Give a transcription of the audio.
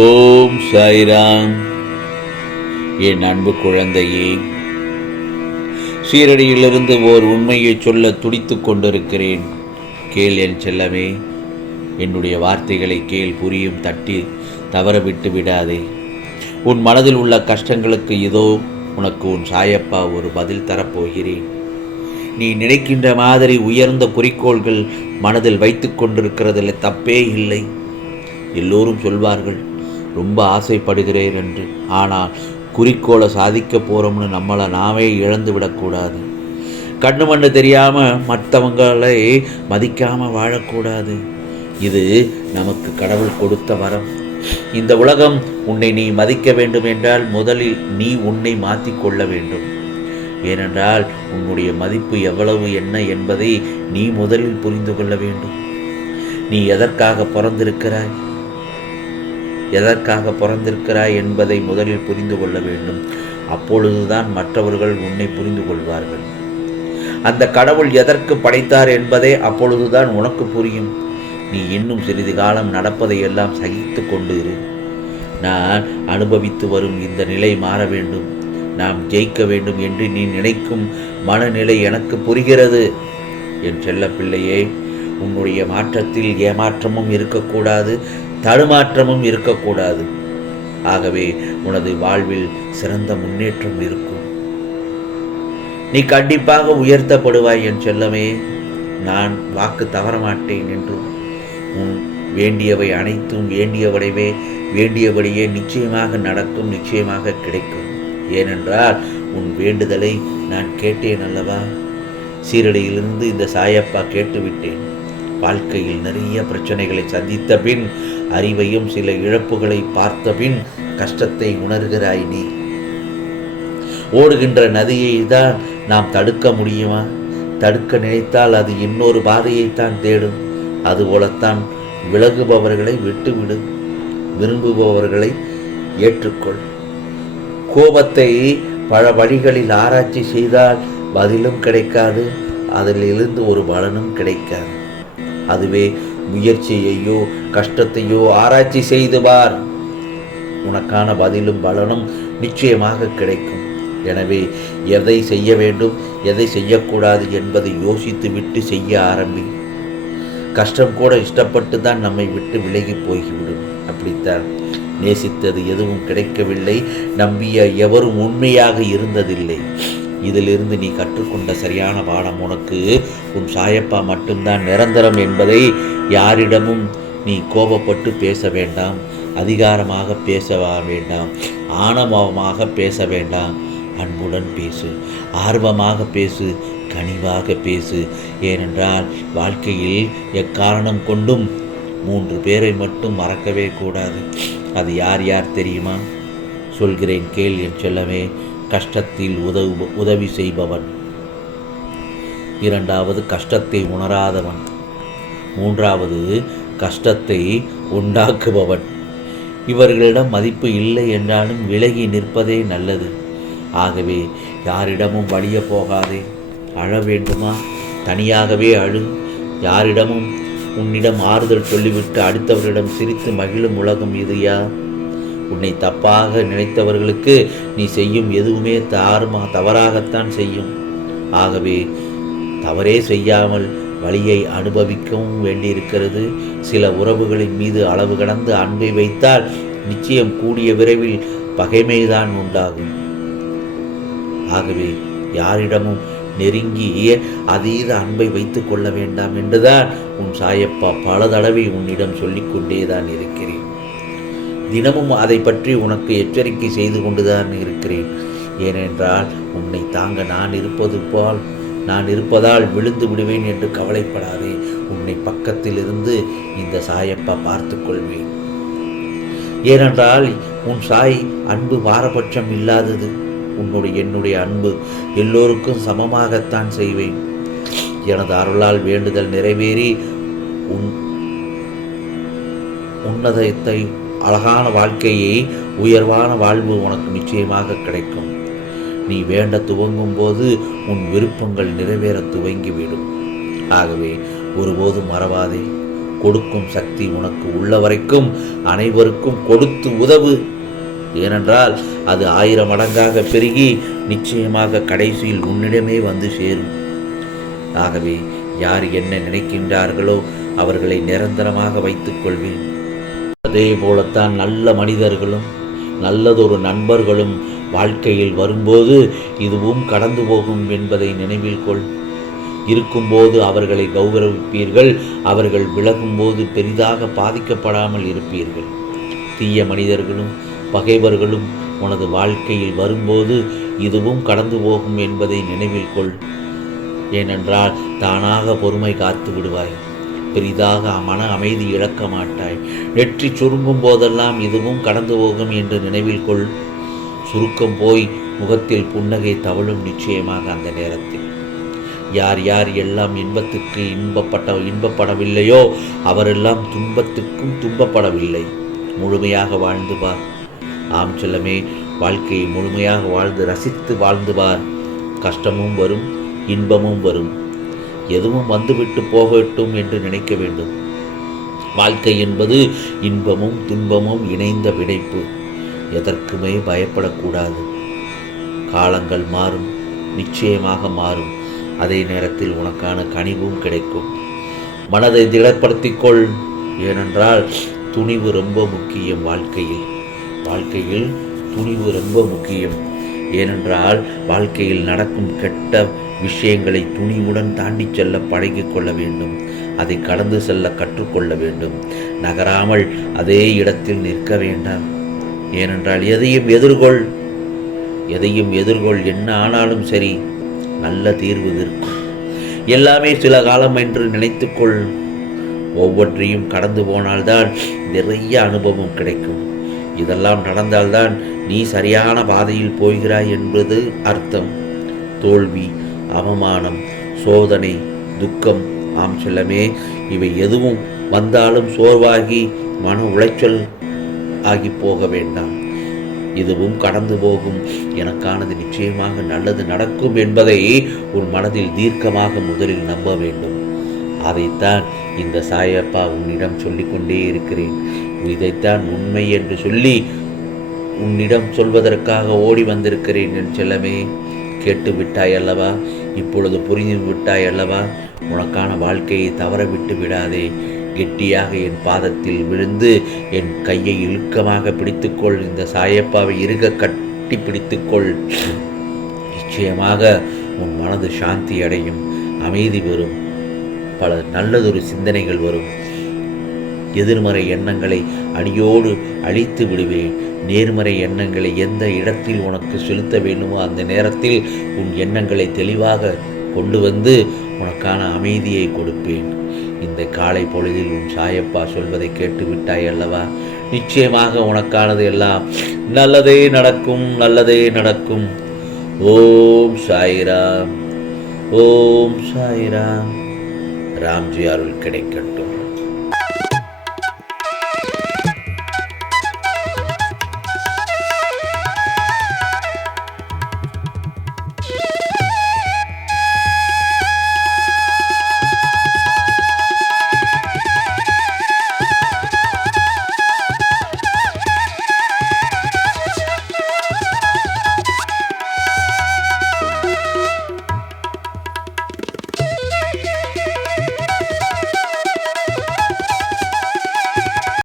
ஓம் சாய்ராம். என் அன்பு குழந்தையே சீரடியிலிருந்து ஓர் உண்மையை சொல்ல துடித்து கொண்டிருக்கிறேன். கேள் என் செல்லமே என்னுடைய வார்த்தைகளை கேள் புரியும் தட்டி தவறவிட்டு விடாதே. உன் மனதில் உள்ள கஷ்டங்களுக்கு இதோ உனக்கு உன் சாயப்பா ஒரு பதில் தரப்போகிறேன். நீ நினைக்கின்ற மாதிரி உயர்ந்த குறிக்கோள்கள் மனதில் வைத்து கொண்டிருக்கிறதில் தப்பே இல்லை. எல்லோரும் சொல்வார்கள் ரொம்ப ஆசைப்படுகிறேன் என்று. ஆனால் குறிக்கோளை சாதிக்க போகிறோம்னு நம்மளை நாமே இழந்து விடக்கூடாது. கண்ணு மண்ணு தெரியாமல் மற்றவங்களை மதிக்காமல் வாழக்கூடாது. இது நமக்கு கடவுள் கொடுத்த வரம். இந்த உலகம் உன்னை நீ மதிக்க வேண்டும் என்றால் முதலில் நீ உன்னை மாற்றிக்கொள்ள வேண்டும். ஏனென்றால் உன்னுடைய மதிப்பு எவ்வளவு என்ன என்பதை நீ முதலில் புரிந்து கொள்ள வேண்டும். நீ எதற்காக பிறந்திருக்கிறாய்? எதற்காக பிறந்திருக்கிறாய் என்பதை முதலில் புரிந்து கொள்ள வேண்டும். அப்பொழுதுதான் மற்றவர்கள் உன்னை புரிந்து கொள்வார்கள். அந்த கடவுள் எதற்கு படைத்தார் என்பதே அப்பொழுதுதான் உனக்கு புரியும். நீ இன்னும் சிறிது காலம் நடப்பதை எல்லாம் சகித்து கொண்டு இரு. நான் அனுபவித்து வரும் இந்த நிலை மாற வேண்டும். நாம் ஜெயிக்க வேண்டும் என்று நீ நினைக்கும் மனநிலை எனக்கு புரிகிறது. என் செல்ல பிள்ளையே உன்னுடைய மாற்றத்தில் ஏமாற்றமும் இருக்கக்கூடாது. தடுமாற்றமும் இருக்கக்கூடாது. ஆகவே உனது வாழ்வில் சிறந்த முன்னேற்றம் இருக்கும். நீ கண்டிப்பாக உயர்த்தப்படுவாய் என் செல்லமே. நான் வாக்கு தவற மாட்டேன் என்றும் உன் வேண்டியவை அனைத்தும் வேண்டியவடைவே. வேண்டியபடியே நிச்சயமாக நடக்கும் நிச்சயமாக கிடைக்கும். ஏனென்றால் உன் வேண்டுதலை நான் கேட்டேன் அல்லவா? சீரடியிலிருந்து இந்த சாயப்பா கேட்டுவிட்டேன். வாழ்க்கையில் நிறைய பிரச்சனைகளை சந்தித்த பின் அறிவையும் சில இழப்புகளை பார்த்த பின் கஷ்டத்தை உணர்கிறாய் நீ. ஓடுகின்ற நதியை தான் நாம் தடுக்க முடியுமா? தடுக்க நினைத்தால் அது இன்னொரு பாதையைத்தான் தேடும். அதுபோலத்தான் விலகுபவர்களை விட்டுவிடு. விரும்புபவர்களை ஏற்றுக்கொள். கோபத்தை பல வழிகளில் ஆராய்ச்சி செய்தால் பதிலும் கிடைக்காது அதிலிருந்து ஒரு பலனும் கிடைக்காது. அதுவே முயற்சியையோ கஷ்டத்தையோ ஆராய்ச்சி செய்து பார். உனக்கான பதிலும் பலனும் நிச்சயமாக கிடைக்கும். எனவே எதை செய்ய வேண்டும் எதை செய்யக்கூடாது என்பதை யோசித்து விட்டு செய்ய ஆரம்பி. கஷ்டம் கூட இஷ்டப்பட்டு தான் நம்மை விட்டு விலகி போய்விடும். அப்படித்தான் நேசித்தது எதுவும் கிடைக்கவில்லை நம்பிய எவரும் உண்மையாக இருந்ததில்லை. இதிலிருந்து நீ கற்றுக்கொண்ட சரியான பாடம் உனக்கு உன் சாயப்பா மட்டும்தான் நிரந்தரம் என்பதை யாரிடமும் நீ கோபப்பட்டு பேச வேண்டாம். அதிகாரமாக பேச வேண்டாம். ஆணவமாக பேச வேண்டாம். அன்புடன் பேசு. ஆர்வமாக பேசு. கனிவாக பேசு. ஏனென்றால் வாழ்க்கையில் எக்காரணம் கொண்டும் மூன்று பேரை மட்டும் மறக்கவே கூடாது. அது யார் யார் தெரியுமா? சொல்கிறேன் கேள் என் செல்லவே கஷ்டத்தில் உதவு உதவி செய்பவன். இரண்டாவது கஷ்டத்தை உணராதவன். மூன்றாவது கஷ்டத்தை உண்டாக்குபவன். இவர்களிடம் மதிப்பு இல்லை என்றாலும் விலகி நிற்பதே நல்லது. ஆகவே யாரிடமும் வழிய போகாதே. அழ வேண்டுமா? தனியாகவே அழு. யாரிடமும் உன்னிடம் ஆறுதல் சொல்லிவிட்டு அடுத்தவரிடம் சிரித்து மகிழும் உலகம் இதுயா உன்னை தப்பாக நினைத்தவர்களுக்கு நீ செய்யும் எதுவுமே தாறுமா தவறாகத்தான் செய்யும். ஆகவே தவறே செய்யாமல் வழியை அனுபவிக்கவும் வேண்டியிருக்கிறது. சில உறவுகளின் மீது அளவு கடந்து அன்பை வைத்தால் நிச்சயம் கூடிய விரைவில் பகைமைதான் உண்டாகும். ஆகவே யாரிடமும் நெருங்கிய அதீத அன்பை வைத்துக் கொள்ள வேண்டாம் என்றுதான் உன் சாயப்பா பல தடவை உன்னிடம் சொல்லிக்கொண்டேதான் இருக்கிறேன். தினமும் அதை பற்றி உனக்கு எச்சரிக்கை செய்து கொண்டுதான் இருக்கிறேன். ஏனென்றால் உன்னை தாங்க நான் இருப்பது போல் நான் இருப்பதால் விழுந்து விடுவேன் என்று கவலைப்படாதே. உன்னை பக்கத்தில் இருந்து இந்த சாயப்பா பார்த்து கொள்வேன். ஏனென்றால் உன் சாய் அன்பு பாரபட்சம் இல்லாதது. உன்னுடைய என்னுடைய அன்பு எல்லோருக்கும் சமமாகத்தான் செய்வேன். எனது அருளால் வேண்டுதல் நிறைவேறி உன் உன்னதத்தை அழகான வாழ்க்கையை உயர்வான வாழ்வு உனக்கு நிச்சயமாக கிடைக்கும். நீ வேண்ட துவங்கும் போது உன் விருப்பங்கள் நிறைவேற துவங்கிவிடும். ஆகவே ஒருபோதும் மறவாதே. கொடுக்கும் சக்தி உனக்கு உள்ள வரைக்கும் அனைவருக்கும் கொடுத்து உதவு. ஏனென்றால் அது ஆயிரம் மடங்காக பெருகி நிச்சயமாக கடைசியில் உன்னிடமே வந்து சேரும். ஆகவே யார் என்ன நினைக்கின்றார்களோ அவர்களை நிரந்தரமாக வைத்துக் கொள்வேன். அதே போலத்தான் நல்ல மனிதர்களும் நல்லதொரு நண்பர்களும் வாழ்க்கையில் வரும்போது இதுவும் கடந்து போகும் என்பதை நினைவில் கொள். இருக்கும்போது அவர்களை கௌரவிப்பீர்கள் அவர்கள் விலகும்போது பெரிதாக பாதிக்கப்படாமல் இருப்பீர்கள். தீய மனிதர்களும் பகைவர்களும் உனது வாழ்க்கையில் வரும்போது இதுவும் கடந்து போகும் என்பதை நினைவில் கொள். ஏனென்றால் தானாக பொறுமை காத்து விடுவாய். பெரிதாக மன அமைதி இழக்க மாட்டாய். நெற்றி சுருங்கும் போதெல்லாம் இதுவும் கடந்து போகும் என்று நினைவில் கொள். சுருக்கம் போய் முகத்தில் புன்னகை தவழும் நிச்சயமாக அந்த நேரத்தில். யார் யார் எல்லாம் இன்பத்துக்கு இன்பப்பட்ட இன்பப்படவில்லையோ அவரெல்லாம் துன்பத்துக்கும் துன்பப்படவில்லை. முழுமையாக வாழ்ந்து பார். ஆம் செல்லமே வாழ்க்கையை முழுமையாக வாழ்ந்து ரசித்து வாழ்ந்து பார். கஷ்டமும் வரும் இன்பமும் வரும். எதுவும் வந்துவிட்டு போகட்டும் என்று நினைக்க வேண்டும். வாழ்க்கை என்பது இன்பமும் துன்பமும் இணைந்த விடைப்பு. எதற்குமே பயப்படக்கூடாது. காலங்கள் மாறும் நிச்சயமாக மாறும். அதே நேரத்தில் உனக்கான கனிவும் கிடைக்கும். மனதை திடப்படுத்திக்கொள் ஏனென்றால் துணிவு ரொம்ப முக்கியம் வாழ்க்கையில். வாழ்க்கையில் துணிவு ரொம்ப முக்கியம். ஏனென்றால் வாழ்க்கையில் நடக்கும் கெட்ட விஷயங்களை துணிவுடன் தாண்டி செல்ல பழகி கொள்ள வேண்டும். அதை கடந்து செல்ல கற்றுக்கொள்ள வேண்டும். நகராமல் அதே இடத்தில் நிற்க வேண்டாம். ஏனென்றால் எதையும் எதிர்கொள். எதையும் எதிர்கொள். என்ன ஆனாலும் சரி நல்ல தீர்வு இருக்கும். எல்லாமே சில காலம் என்று நினைத்துக்கொள் ஒவ்வொன்றையும் கடந்து போனால்தான் நிறைய அனுபவம் கிடைக்கும். இதெல்லாம் நடந்தால்தான் நீ சரியான பாதையில் போகிறாய் என்பது அர்த்தம். தோல்வி அவமானம் சோதனை துக்கம் ஆம் செல்லமே. இவை எதுவும் வந்தாலும் சோர்வாகி மன உளைச்சல் ஆகி போக வேண்டாம். இதுவும் கடந்து போகும். எனக்கானது நிச்சயமாக நல்லது நடக்கும் என்பதை உன் மனதில் தீர்க்கமாக முதலில் நம்ப வேண்டும். அதைத்தான் இந்த சாயப்பா உன்னிடம் சொல்லிக்கொண்டே இருக்கிறேன். இதைத்தான் உண்மை என்று சொல்லி உன்னிடம் சொல்வதற்காக ஓடி வந்திருக்கிறேன் என் செல்லமே. கேட்டு விட்டாய் அல்லவா இப்பொழுது புரிந்து விட்டாய் அல்லவா உனக்கான வாழ்க்கையை தவற விட்டு விடாதே. கெட்டியாக என் பாதத்தில் விழுந்து என் கையை இழுக்கமாக பிடித்துக்கொள். இந்த சாயப்பாவை இறுக கட்டி பிடித்துக்கொள். நிச்சயமாக உன் மனது சாந்தி அடையும். அமைதி வரும் பல நல்லதொரு சிந்தனைகள் வரும். எதிர்மறை எண்ணங்களை அடியோடு அழித்து விடுவேன். நேர்மறை எண்ணங்களை எந்த இடத்தில் உனக்கு செலுத்த வேண்டுமோ அந்த நேரத்தில் உன் எண்ணங்களை தெளிவாக கொண்டு வந்து உனக்கான அமைதியை கொடுப்பேன். இந்த காலை பொழுதில் உன் சாயப்பா சொல்வதை கேட்டு விட்டாய் அல்லவா? நிச்சயமாக உனக்கானது எல்லாம் நல்லதே நடக்கும் நல்லதே நடக்கும். ஓம் சாய்ராம் ஓம் சாய்ராம். ராம்ஜி அருள் கிடைக்கட்டும்.